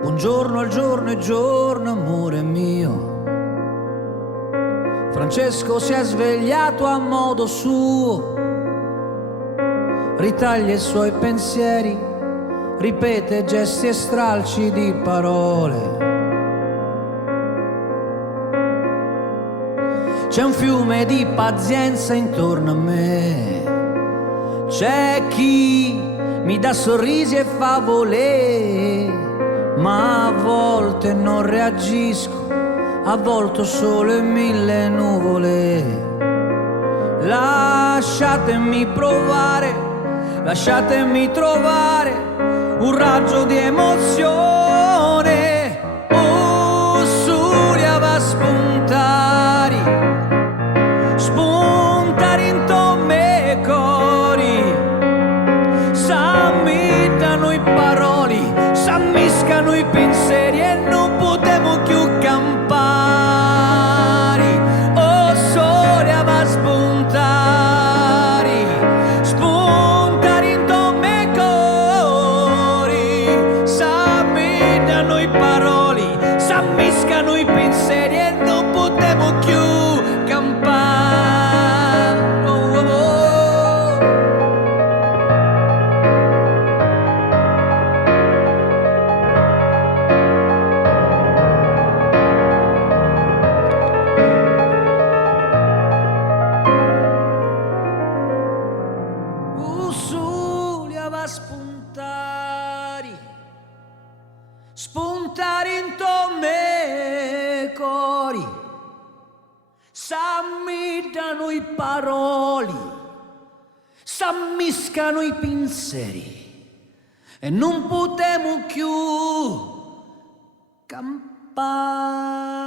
Buongiorno al giorno e giorno, amore mio. Francesco si è svegliato a modo suo, ritaglia i suoi pensieri, ripete gesti e stralci di parole. C'è un fiume di pazienza intorno a me, c'è chi mi dà sorrisi e favole, ma a volte non reagisco, avvolto solo in mille nuvole. Lasciatemi provare, lasciatemi trovare un raggio di emozione. Oh, Suria va a spuntare, spuntare in tomme cori, s'ammittano i paroli, s'ammiscano i pensieri e non potevo più campare. Oh, Soria va a spuntare, spuntare in tomme cori, s'ammittano i paroli, s'ammiscano i pensieri e non potevo più campare. Oh, oh, oh. Sulia va a spuntare, spuntare in tomme cori, s'ammittano i paroli, s'ammiscano i pensieri e non potevo più campare.